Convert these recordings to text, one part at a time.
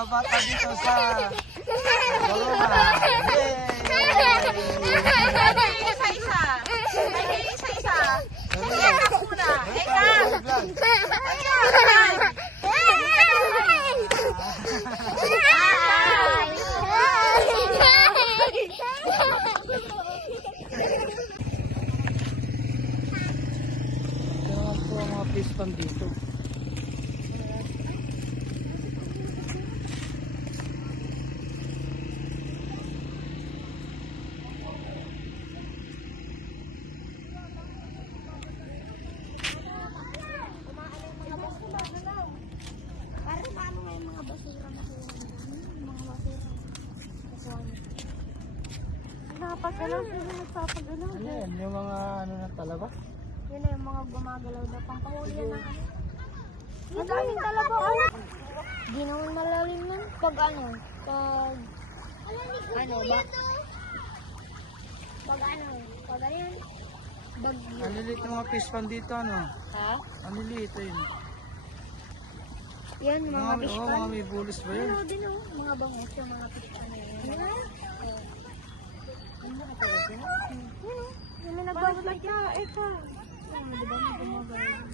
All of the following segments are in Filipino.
mga bata dito sa Baloma. Isa-isa. Ay, isa-isa. Eka muna. Eka. Ito naman po ang mga fish pond dito. Napagalaw sila nagpapagalaw. Ano yan? Yung mga ano na talaba? Yun na yung mga gumagalaw na pangkahuli na. Ang daming talaba. Di naman malalim nun. Pag ano ba? Pag ayan. Bagyo. Ang lilit ng mga fish pond dito, ano? Ha? Ang lilit yun. Yan, mga fish Oo, pan. mga may bulis ba yun? Ano din oh, mga bangus yung mga fish pan na yun. Yung may nagbabalat ka, eka. Di ba may gumagalaw?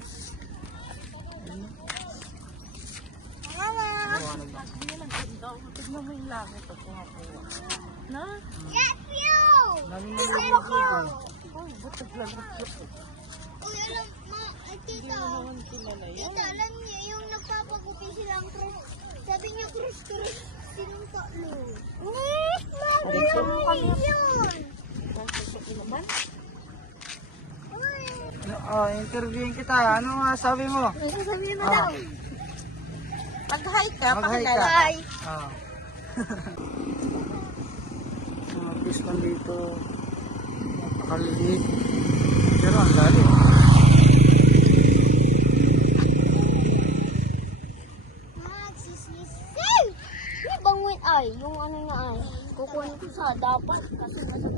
Tignan mo yung langit ito kung ako. Na? Lagi naliligo dito. Oh, butag lang. Uy, alam, tita, tita, alam niyo, yung nagpapagupi silang crush, sabi niyo crush, sinong tatlo? Magaling yun! Interviewin kita. Ano nga sabi mo? Ano sabihin mo Ah. daw? Mag-hi ka, Mag-hi ka. pakilala. Hi. Ah. Mga fish pond dito. Napakaliit. Pero ang lalim. Magsisisi! May banguin ay, yung ano nga ay, kukunin ko sa dapat kasi nasa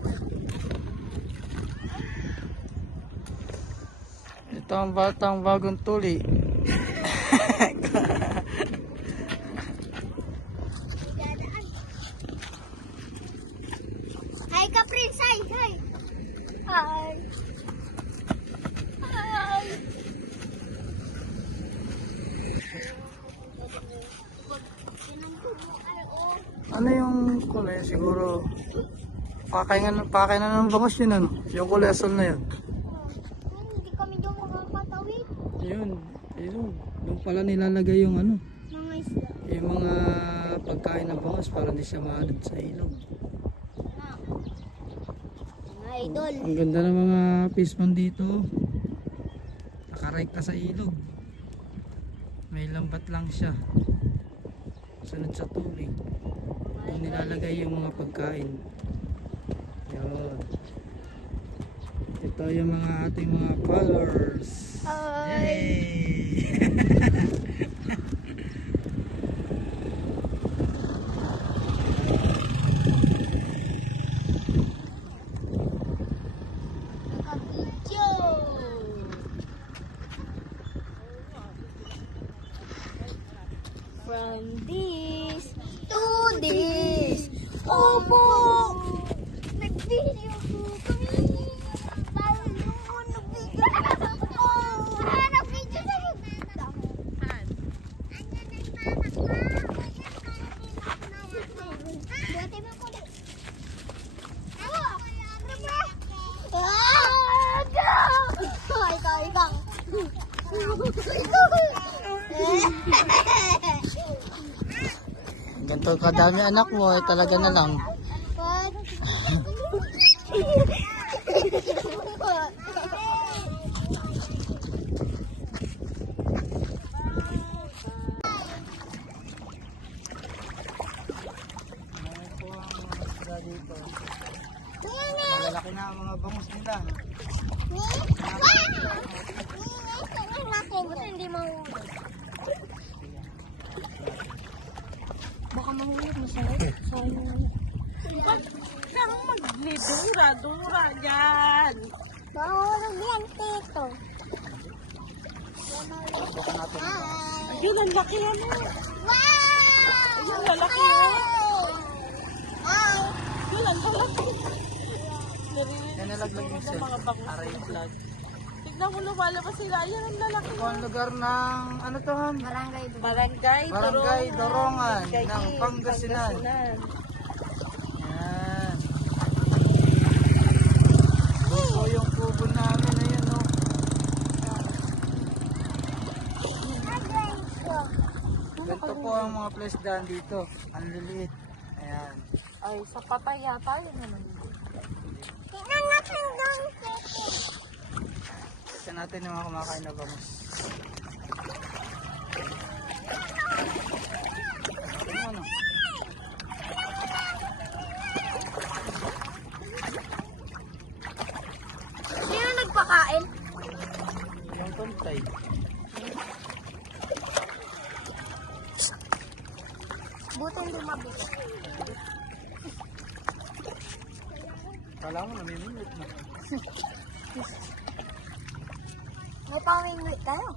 Ito ang batang bagong tuli. dadaan. Hi ka, Prince! Hi! Hi! Hi! Hi! Ano yung kulay? Siguro pakay na ng bangus yun, ano? Yung kulay asal na yun. Hindi kami doon makakatawid. Yun. Yung pala nilalagay yung ano, Mga isla. yung mga pagkain ng bangus para hindi siya maalat sa ilog. Mga idol. Ang ganda ng mga fish pond dito. Nakarekta sa ilog. May lambat lang siya. Sunod sa tubig. Doon nilalagay yung mga pagkain. Yun. Ito yung mga ating mga followers. Yay! Nakabidyo. From this to this. Opo! Nag-video po kami. Tayo yung nag-video. Oh! Nag-video na yung buhatin mo ko. Ano ba? Ikaw. Ganito kadami anak mo, eh, talaga na lang. Malalaki na ang mga bangus nila. Hindi mahulog. Baka mahulog, masarap. Sayang. Ba't kang maglidura-dura dyan? Mahulog yan, tito. Subukan natin. Ayun, ang laki yan. Wow! Yan nalaglag yung Ng mga bangus Aray. ng vlog. Tignan mo lumalabas sila. Ayan ang lalaki. Ito ang lugar ng, ano to Han? Barangay. Barangay Dorongan ng Kayi, Pangasinan. Yan. Ito yung kubo namin. Ayan o. Ganito po ang mga place daan dito. Ang liliit. Ayan. Ay, sa patay yata yun naman. Tingnan natin doon. Isa natin yung mga kumakain na bangus. Ano? Sino nagpakain? Yung tuntay. Buti hindi mabit. Kala mo namimingwit na. May pamingwit tayo.